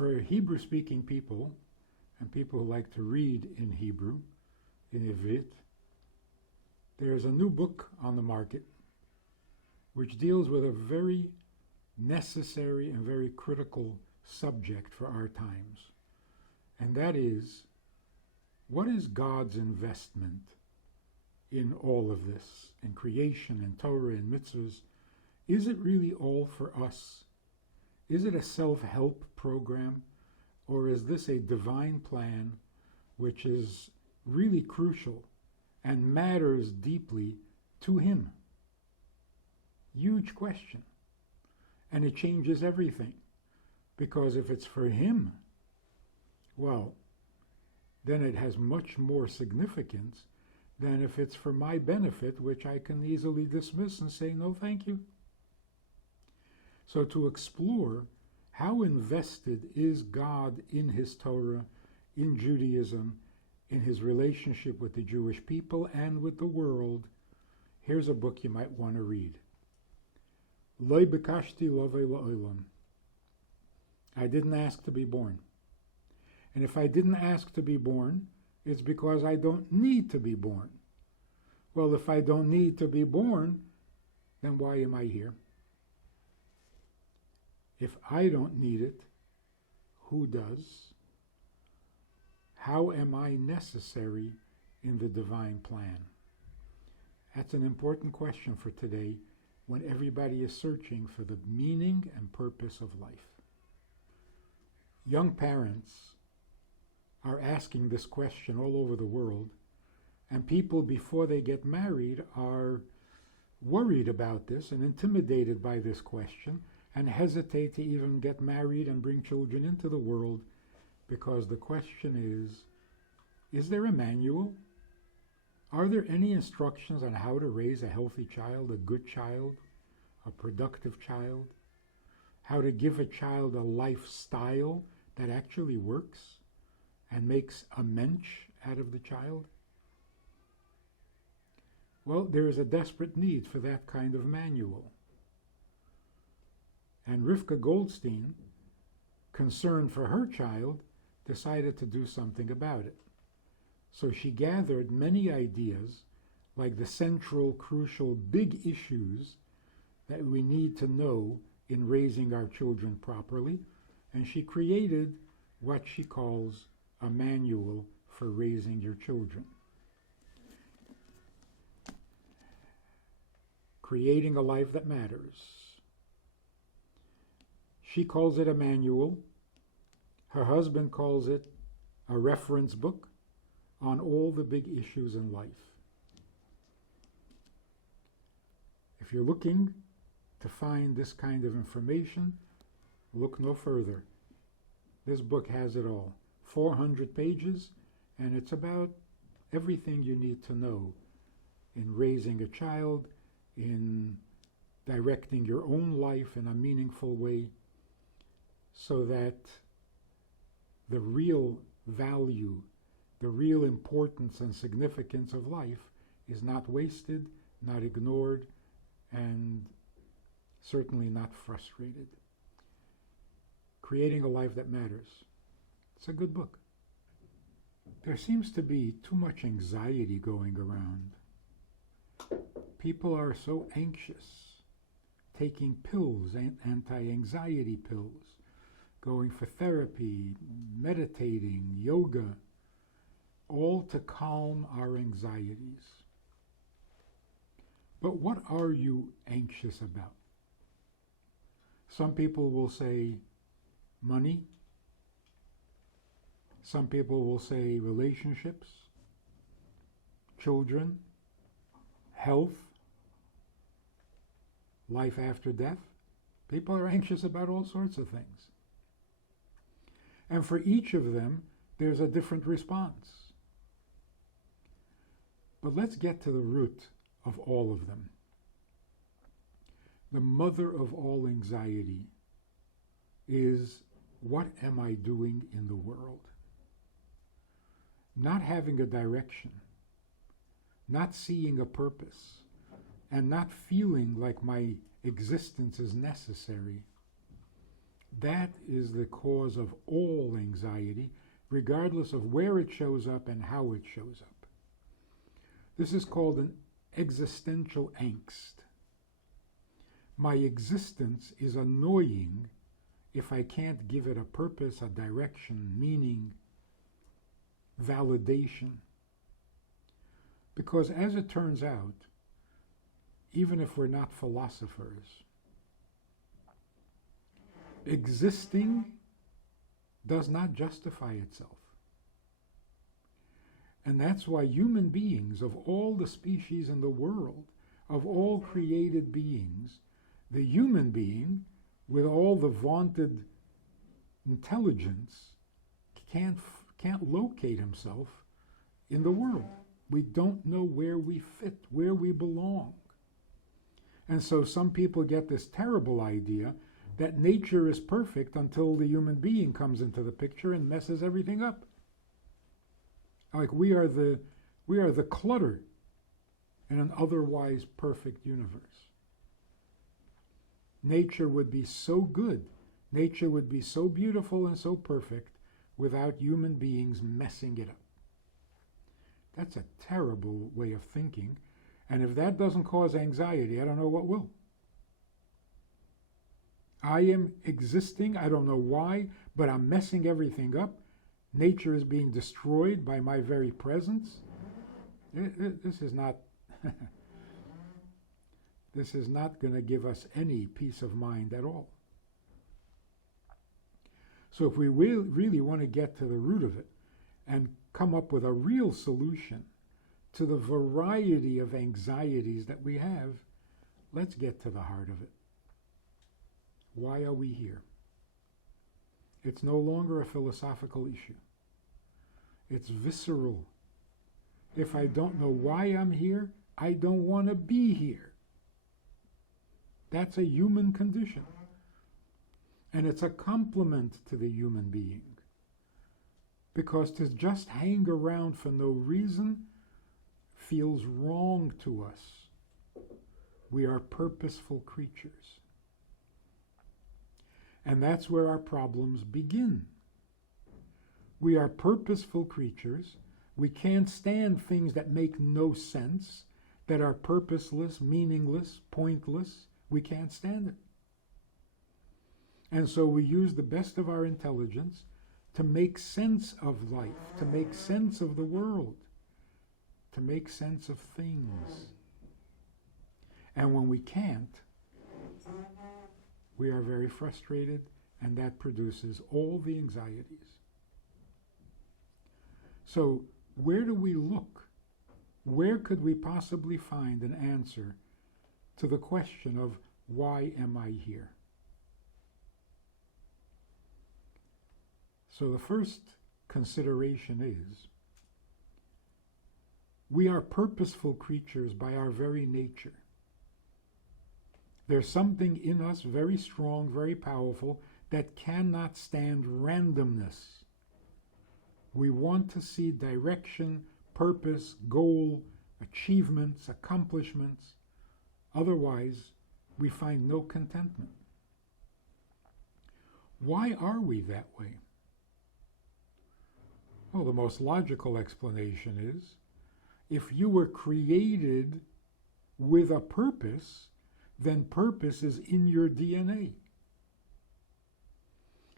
For Hebrew-speaking people, and people who like to read in Hebrew, in Ivrit, there's a new book on the market which deals with a very necessary and very critical subject for our times. And that is, what is God's investment in all of this, in creation, in Torah, in mitzvahs? Is it really all for us? Is it a self-help program? Or is this a divine plan which is really crucial and matters deeply to Him? Huge question. And it changes everything. Because if it's for Him, well, then it has much more significance than if it's for my benefit, which I can easily dismiss and say, no, thank you. So to explore how invested is God in His Torah, in Judaism, in His relationship with the Jewish people and with the world, here's a book you might want to read. Lo bikashti lovei la'olam. I didn't ask to be born. And if I didn't ask to be born, it's because I don't need to be born. Well, if I don't need to be born, then why am I here? If I don't need it, who does? How am I necessary in the divine plan? That's an important question for today when everybody is searching for the meaning and purpose of life. Young parents are asking this question all over the world, and people before they get married are worried about this and intimidated by this question and hesitate to even get married and bring children into the world because the question is there a manual? Are there any instructions on how to raise a healthy child, a good child, a productive child? How to give a child a lifestyle that actually works and makes a mensch out of the child? Well, there is a desperate need for that kind of manual. And Rivka Goldstein, concerned for her child, decided to do something about it. So she gathered many ideas, like the central, crucial, big issues that we need to know in raising our children properly, and she created what she calls a manual for raising your children. Creating a life that matters. She calls it a manual. Her husband calls it a reference book on all the big issues in life. If you're looking to find this kind of information, look no further. This book has it all. 400 pages, and it's about everything you need to know in raising a child, in directing your own life in a meaningful way, so that the real value, the real importance and significance of life is not wasted, not ignored, and certainly not frustrated. Creating a life that matters. It's a good book. There seems to be too much anxiety going around. People are so anxious, taking pills, anti-anxiety pills, going for therapy, meditating, yoga, all to calm our anxieties. But what are you anxious about? Some people will say money. Some people will say relationships, children, health, life after death. People are anxious about all sorts of things. And for each of them, there's a different response. But let's get to the root of all of them. The mother of all anxiety is, what am I doing in the world? Not having a direction, not seeing a purpose, and not feeling like my existence is necessary. That is the cause of all anxiety, regardless of where it shows up and how it shows up. This is called an existential angst. My existence is annoying if I can't give it a purpose, a direction, meaning, validation. Because as it turns out, even if we're not philosophers, existing does not justify itself. And that's why human beings, of all the species in the world, of all created beings, the human being, with all the vaunted intelligence, can't locate himself in the world. We don't know where we fit, where we belong. And so some people get this terrible idea that nature is perfect until the human being comes into the picture and messes everything up. Like we are the clutter in an otherwise perfect universe. Nature would be so good, nature would be so beautiful and so perfect without human beings messing it up. That's a terrible way of thinking, and if that doesn't cause anxiety, I don't know what will. I am existing, I don't know why, but I'm messing everything up. Nature is being destroyed by my very presence. This is not this is not going to give us any peace of mind at all. So if we really want to get to the root of it and come up with a real solution to the variety of anxieties that we have, let's get to the heart of it. Why are we here? It's no longer a philosophical issue. It's visceral. If I don't know why I'm here, I don't want to be here. That's a human condition. And it's a compliment to the human being. Because to just hang around for no reason feels wrong to us. We are purposeful creatures. And that's where our problems begin. We are purposeful creatures. We can't stand things that make no sense, that are purposeless, meaningless, pointless. We can't stand it. And so we use the best of our intelligence to make sense of life, to make sense of the world, to make sense of things. And when we can't, we are very frustrated, and that produces all the anxieties. So where do we look? Where could we possibly find an answer to the question of why am I here? So the first consideration is we are purposeful creatures by our very nature. There's something in us very strong, very powerful, that cannot stand randomness. We want to see direction, purpose, goal, achievements, accomplishments. Otherwise, we find no contentment. Why are we that way? Well, the most logical explanation is, if you were created with a purpose, then purpose is in your DNA.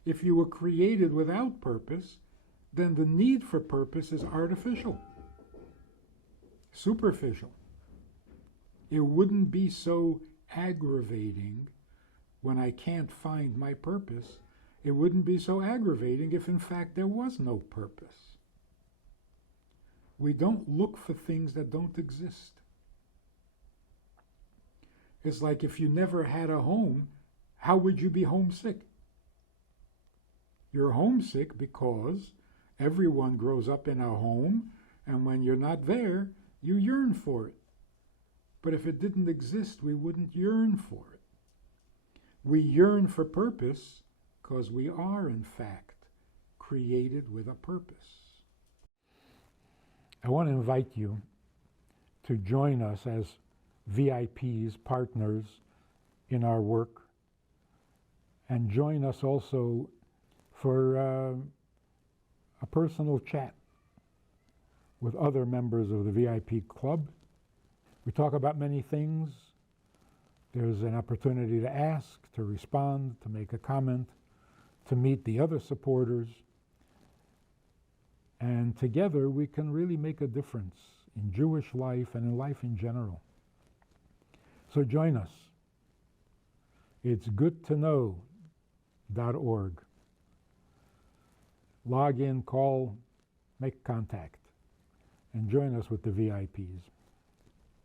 If you were created without purpose, then the need for purpose is artificial, superficial. It wouldn't be so aggravating when I can't find my purpose. It wouldn't be so aggravating if in fact there was no purpose. We don't look for things that don't exist. It's like if you never had a home, how would you be homesick? You're homesick because everyone grows up in a home, and when you're not there, you yearn for it. But if it didn't exist, we wouldn't yearn for it. We yearn for purpose because we are, in fact, created with a purpose. I want to invite you to join us as VIPs, partners in our work. And join us also for a personal chat with other members of the VIP club. We talk about many things. There's an opportunity to ask, to respond, to make a comment, to meet the other supporters. And together we can really make a difference in Jewish life and in life in general. So join us. It's goodtoknow.org. Log in, call, make contact, and join us with the VIPs.